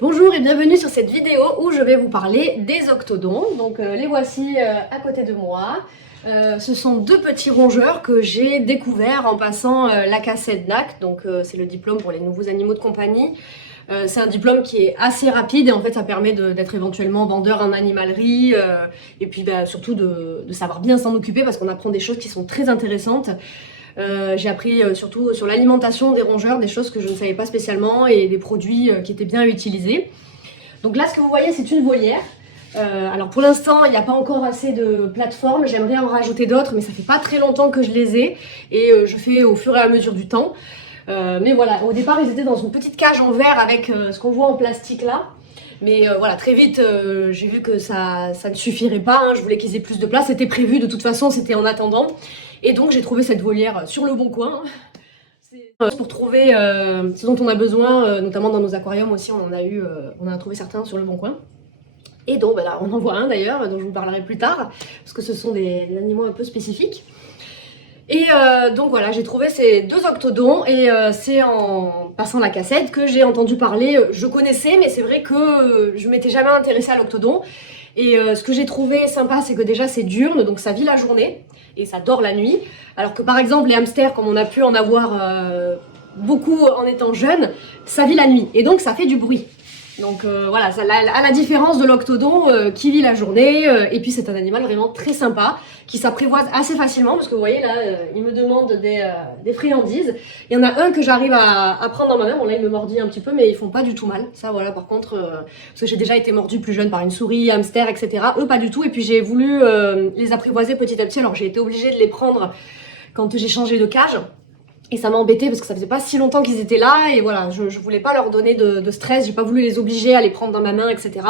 Bonjour et bienvenue sur cette vidéo où je vais vous parler des octodons. Donc les voici à côté de moi. Ce sont deux petits rongeurs que j'ai découverts en passant l'ACA-CEDNAC, donc c'est le diplôme pour les nouveaux animaux de compagnie. C'est un diplôme qui est assez rapide et en fait ça permet d'être éventuellement vendeur en animalerie et puis surtout de savoir bien s'en occuper parce qu'on apprend des choses qui sont très intéressantes. J'ai appris surtout sur l'alimentation des rongeurs, des choses que je ne savais pas spécialement et des produits qui étaient bien utilisés. Donc là, ce que vous voyez, c'est une volière. Alors pour l'instant, il n'y a pas encore assez de plateformes. J'aimerais en rajouter d'autres, mais ça fait pas très longtemps que je les ai et je fais au fur et à mesure du temps. Mais voilà, au départ, ils étaient dans une petite cage en verre avec ce qu'on voit en plastique là. Mais voilà, très vite, j'ai vu que ça ne suffirait pas. Hein. Je voulais qu'ils aient plus de place. C'était prévu, de toute façon, c'était en attendant. Et donc, j'ai trouvé cette volière sur le bon coin. C'est pour trouver ce dont on a besoin, notamment dans nos aquariums aussi. On en a trouvé certains sur le bon coin. Et donc, là, on en voit un d'ailleurs, dont je vous parlerai plus tard, parce que ce sont des animaux un peu spécifiques. Et donc voilà, j'ai trouvé ces deux octodons et c'est en passant la cassette que j'ai entendu parler. Je connaissais, mais c'est vrai que je m'étais jamais intéressée à l'octodon. Et ce que j'ai trouvé sympa, c'est que déjà c'est diurne, donc ça vit la journée et ça dort la nuit. Alors que par exemple les hamsters, comme on a pu en avoir beaucoup en étant jeune, ça vit la nuit et donc ça fait du bruit. Donc voilà, ça, à la différence de l'octodon qui vit la journée, et puis c'est un animal vraiment très sympa, qui s'apprivoise assez facilement, parce que vous voyez là, il me demande des friandises. Il y en a un que j'arrive à prendre dans ma main, bon là il me mordit un petit peu, mais ils font pas du tout mal, ça voilà, par contre, parce que j'ai déjà été mordue plus jeune par une souris, hamster, etc. Eux pas du tout, et puis j'ai voulu les apprivoiser petit à petit, alors j'ai été obligée de les prendre quand j'ai changé de cage. Et ça m'a embêté parce que ça faisait pas si longtemps qu'ils étaient là et voilà, je voulais pas leur donner de stress, j'ai pas voulu les obliger à les prendre dans ma main, etc.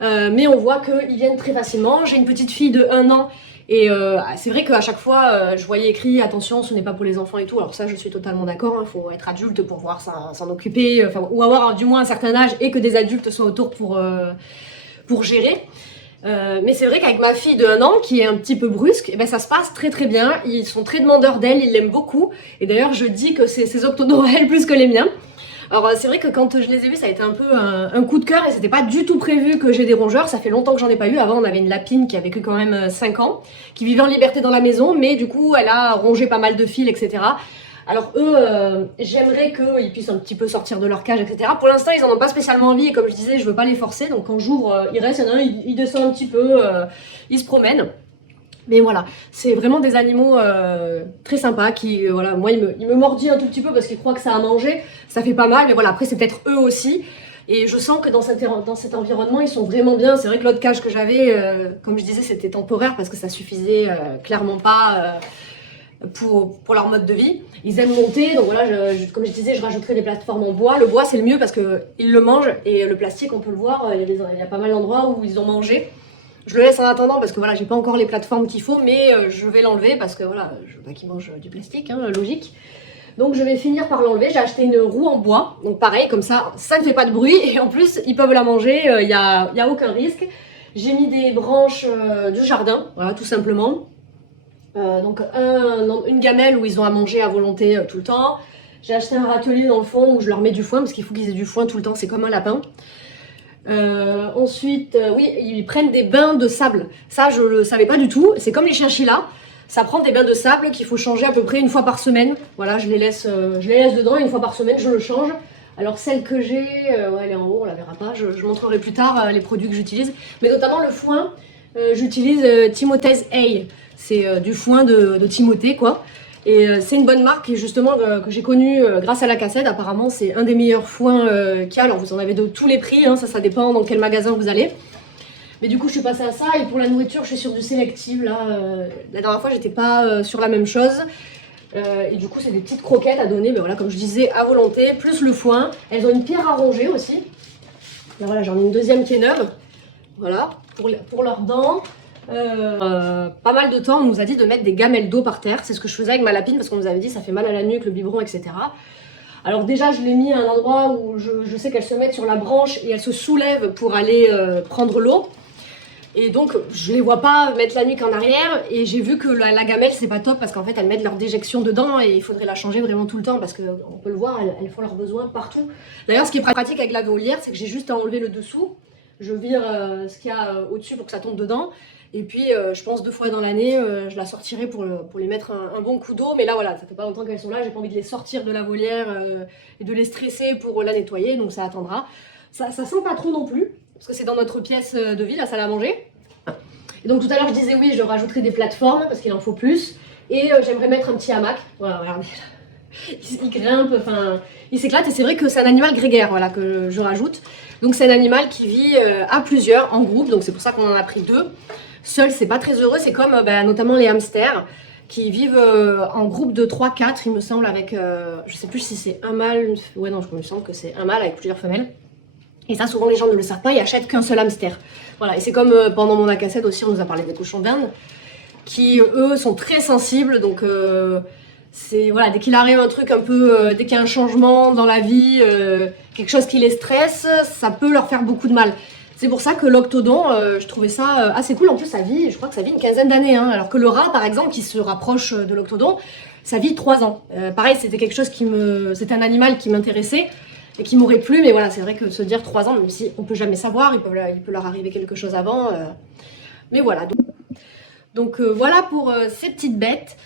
Mais on voit qu'ils viennent très facilement. J'ai une petite fille de 1 an et c'est vrai qu'à chaque fois je voyais écrit attention, ce n'est pas pour les enfants et tout. Alors ça, je suis totalement d'accord, il faut être adulte pour pouvoir s'en occuper, ou avoir du moins un certain âge et que des adultes soient autour pour gérer. Mais c'est vrai qu'avec ma fille de 1 an, qui est un petit peu brusque, eh ben ça se passe très très bien. Ils sont très demandeurs d'elle, ils l'aiment beaucoup. Et d'ailleurs, je dis que c'est ses octodons elle plus que les miens. Alors c'est vrai que quand je les ai vus, ça a été un peu un coup de cœur et c'était pas du tout prévu que j'ai des rongeurs. Ça fait longtemps que j'en ai pas eu. Avant, on avait une lapine qui a vécu quand même 5 ans, qui vivait en liberté dans la maison, mais du coup, elle a rongé pas mal de fils, etc. Alors eux, j'aimerais qu'ils puissent un petit peu sortir de leur cage, etc. Pour l'instant, ils en ont pas spécialement envie et comme je disais, je veux pas les forcer. Donc quand j'ouvre, il reste, il y en a un, il descend un petit peu, il se promène. Mais voilà, c'est vraiment des animaux très sympas qui, voilà, moi, il me mordit un tout petit peu parce qu'il croit que ça a mangé. Ça fait pas mal, mais voilà, après, c'est peut-être eux aussi. Et je sens que dans cet environnement, ils sont vraiment bien. C'est vrai que l'autre cage que j'avais, comme je disais, c'était temporaire parce que ça suffisait clairement pas pour leur mode de vie. Ils aiment monter, donc voilà, comme je disais, je rajouterai des plateformes en bois. Le bois, c'est le mieux parce qu'ils le mangent et le plastique, on peut le voir, il y a pas mal d'endroits où ils ont mangé. Je le laisse en attendant parce que voilà, j'ai pas encore les plateformes qu'il faut, mais je vais l'enlever parce que voilà, je veux pas qu'ils mangent du plastique, hein, logique. Donc je vais finir par l'enlever. J'ai acheté une roue en bois, donc pareil, comme ça ne fait pas de bruit et en plus ils peuvent la manger, il y a aucun risque. J'ai mis des branches du jardin, voilà, tout simplement. Donc une gamelle où ils ont à manger à volonté tout le temps. J'ai acheté un râtelier dans le fond où je leur mets du foin parce qu'il faut qu'ils aient du foin tout le temps, c'est comme un lapin. Ensuite, oui, ils prennent des bains de sable. Ça, je le savais pas du tout. C'est comme les chinchillas. Ça prend des bains de sable qu'il faut changer à peu près 1 fois par semaine. Voilà, je les laisse dedans 1 fois par semaine, je le change. Alors celle que j'ai, ouais, elle est en haut, on la verra pas. Je montrerai plus tard les produits que j'utilise. Mais notamment le foin, j'utilise Timothy's Hay. C'est du foin de Timothée, quoi. Et c'est une bonne marque justement que j'ai connue grâce à l'ACA-CED. Apparemment, c'est un des meilleurs foins qu'il y a. Alors, vous en avez de tous les prix, hein, ça dépend dans quel magasin vous allez. Mais du coup, je suis passée à ça. Et pour la nourriture, je suis sur du sélectif. Là, la dernière fois, j'étais pas sur la même chose. Et du coup, c'est des petites croquettes à donner, mais voilà, comme je disais, à volonté, plus le foin. Elles ont une pierre à ronger aussi. Là, voilà, j'en ai une deuxième qui est neuve. Voilà, pour leurs dents. Pas mal de temps, on nous a dit de mettre des gamelles d'eau par terre. C'est ce que je faisais avec ma lapine parce qu'on nous avait dit ça fait mal à la nuque, le biberon, etc. Alors déjà, je l'ai mis à un endroit où je sais qu'elles se mettent sur la branche et elles se soulèvent pour aller prendre l'eau. Et donc je les vois pas mettre la nuque en arrière, et j'ai vu que la gamelle c'est pas top parce qu'en fait elles mettent leur déjection dedans et il faudrait la changer vraiment tout le temps parce qu'on peut le voir, elles font leurs besoins partout. D'ailleurs ce qui est pratique avec la volière, c'est que j'ai juste à enlever le dessous, je vire ce qu'il y a au-dessus pour que ça tombe dedans, et puis je pense 2 fois dans l'année je la sortirai pour les mettre un bon coup d'eau, mais là voilà, ça fait pas longtemps qu'elles sont là, j'ai pas envie de les sortir de la volière et de les stresser pour la nettoyer, donc ça attendra. Ça sent pas trop non plus, parce que c'est dans notre pièce de vie, la salle à manger. Et donc tout à l'heure je disais oui, je rajouterai des plateformes parce qu'il en faut plus. Et j'aimerais mettre un petit hamac. Voilà, regardez. Il grimpe, enfin, il s'éclate. Et c'est vrai que c'est un animal grégaire, voilà, que je rajoute. Donc c'est un animal qui vit à plusieurs, en groupe. Donc c'est pour ça qu'on en a pris 2. Seul, c'est pas très heureux. C'est comme notamment les hamsters qui vivent en groupe de 3-4, il me semble, avec, je sais plus si c'est un mâle. Ouais, non, il me semble que c'est un mâle avec plusieurs femelles. Et ça, souvent, les gens ne le savent pas, ils achètent qu'un seul hamster. Voilà, et c'est comme pendant mon ACA7 aussi, on nous a parlé des cochons d'Inde, qui, eux, sont très sensibles. Donc, c'est voilà, dès qu'il arrive un truc un peu, dès qu'il y a un changement dans la vie, quelque chose qui les stresse, ça peut leur faire beaucoup de mal. C'est pour ça que l'octodon, je trouvais ça assez cool. En plus, ça vit, je crois que ça vit une 15aine d'années. Hein, alors que le rat, par exemple, qui se rapproche de l'octodon, ça vit 3 ans. Pareil, c'était quelque chose c'était un animal qui m'intéressait et qui m'aurait plu, mais voilà, c'est vrai que se dire 3 ans, même si on peut jamais savoir, il peut leur arriver quelque chose avant, mais voilà. Donc voilà pour ces petites bêtes.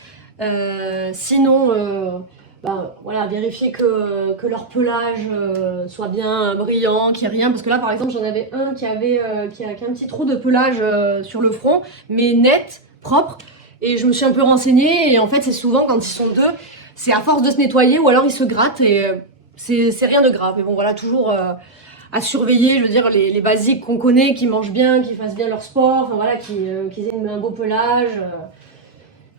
Sinon, voilà, vérifier que leur pelage soit bien brillant, qu'il n'y ait rien, parce que là par exemple j'en avais un qui a un petit trou de pelage sur le front, mais net, propre, et je me suis un peu renseignée, et en fait c'est souvent quand ils sont 2, c'est à force de se nettoyer, ou alors ils se grattent, et c'est rien de grave, mais bon voilà, toujours à surveiller, je veux dire, les basiques qu'on connaît, qui mangent bien, qui fassent bien leur sport, enfin voilà, qu'ils aient un beau pelage.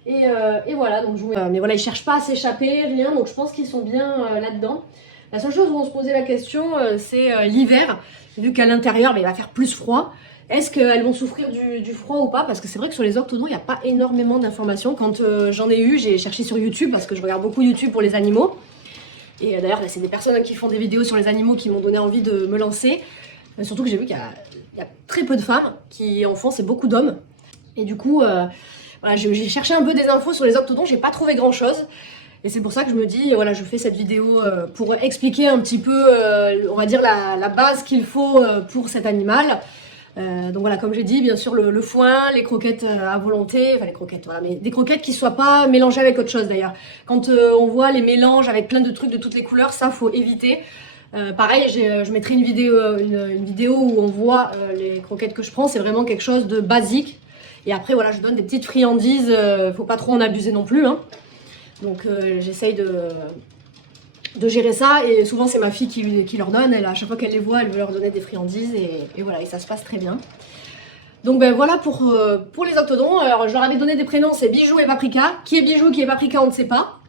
Et voilà, donc mais voilà, ils cherchent pas à s'échapper, rien, donc je pense qu'ils sont bien là-dedans. La seule chose où on se posait la question, c'est l'hiver, vu qu'à l'intérieur, il va faire plus froid. Est-ce qu'elles vont souffrir du froid ou pas? Parce que c'est vrai que sur les octodons, il n'y a pas énormément d'informations. Quand j'en ai eu, j'ai cherché sur YouTube, parce que je regarde beaucoup YouTube pour les animaux. Et d'ailleurs, c'est des personnes qui font des vidéos sur les animaux qui m'ont donné envie de me lancer. Surtout que j'ai vu qu'il y a très peu de femmes qui en font, c'est beaucoup d'hommes. Et du coup, voilà, j'ai cherché un peu des infos sur les octodons, j'ai pas trouvé grand chose. Et c'est pour ça que je me dis, voilà, je fais cette vidéo pour expliquer un petit peu, on va dire, la base qu'il faut pour cet animal. Donc voilà, comme j'ai dit, bien sûr le foin, les croquettes à volonté, enfin les croquettes, voilà, mais des croquettes qui soient pas mélangées avec autre chose d'ailleurs. Quand on voit les mélanges avec plein de trucs de toutes les couleurs, ça faut éviter. Pareil, je mettrai une vidéo où on voit les croquettes que je prends, c'est vraiment quelque chose de basique. Et après voilà, je donne des petites friandises, faut pas trop en abuser non plus, hein. Donc j'essaye de gérer ça, et souvent c'est ma fille qui leur donne, à chaque fois qu'elle les voit, elle veut leur donner des friandises, et voilà, et ça se passe très bien. Donc ben voilà pour les octodons. Alors je leur avais donné des prénoms, c'est Bijou et Paprika. Qui est Bijou, qui est Paprika, on ne sait pas.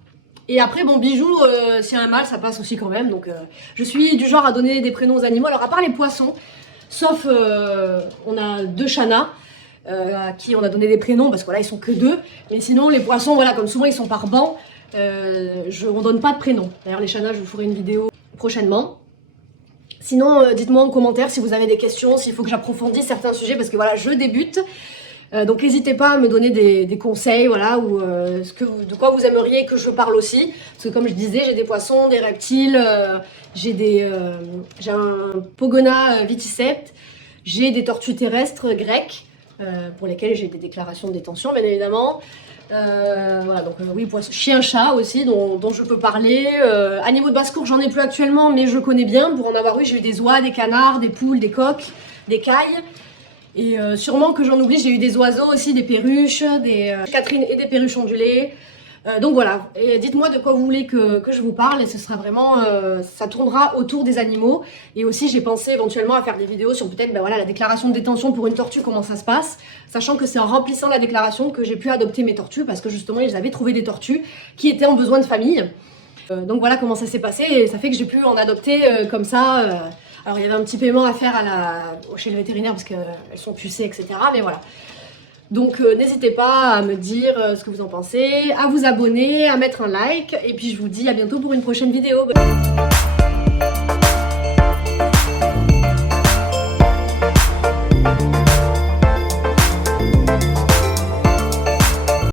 Et après bon, Bijou, s'il y a un mâle, ça passe aussi quand même. Donc je suis du genre à donner des prénoms aux animaux, alors à part les poissons, sauf on a 2 chanas à qui on a donné des prénoms, parce que voilà, ils sont que 2. Mais sinon les poissons, voilà, comme souvent ils sont par banc, on donne pas de prénom. D'ailleurs les chanas, je vous ferai une vidéo prochainement. Sinon dites-moi en commentaire si vous avez des questions, s'il faut que j'approfondisse certains sujets, parce que voilà, je débute. Donc n'hésitez pas à me donner des conseils, voilà, ou de quoi vous aimeriez que je parle aussi. Parce que comme je disais, j'ai des poissons, des reptiles, j'ai un Pogona viticept, j'ai des tortues terrestres grecques, pour lesquelles j'ai des déclarations de détention bien évidemment. Voilà, donc oui, chien, chat aussi, dont je peux parler. Animaux de basse-cour, j'en ai plus actuellement, mais je connais bien. Pour en avoir eu, j'ai eu des oies, des canards, des poules, des coqs, des cailles. Et sûrement que j'en oublie, j'ai eu des oiseaux aussi, des perruches, des Catherine et des perruches ondulées. Donc voilà, et dites-moi de quoi vous voulez que je vous parle, et ce sera vraiment, ça tournera autour des animaux. Et aussi j'ai pensé éventuellement à faire des vidéos sur peut-être voilà, la déclaration de détention pour une tortue, comment ça se passe, sachant que c'est en remplissant la déclaration que j'ai pu adopter mes tortues, parce que justement ils avaient trouvé des tortues qui étaient en besoin de famille. Donc voilà comment ça s'est passé, et ça fait que j'ai pu en adopter comme ça. Alors il y avait un petit paiement à faire chez le vétérinaire parce qu'elles sont pucées, etc. Mais voilà. Donc n'hésitez pas à me dire ce que vous en pensez, à vous abonner, à mettre un like, et puis je vous dis à bientôt pour une prochaine vidéo.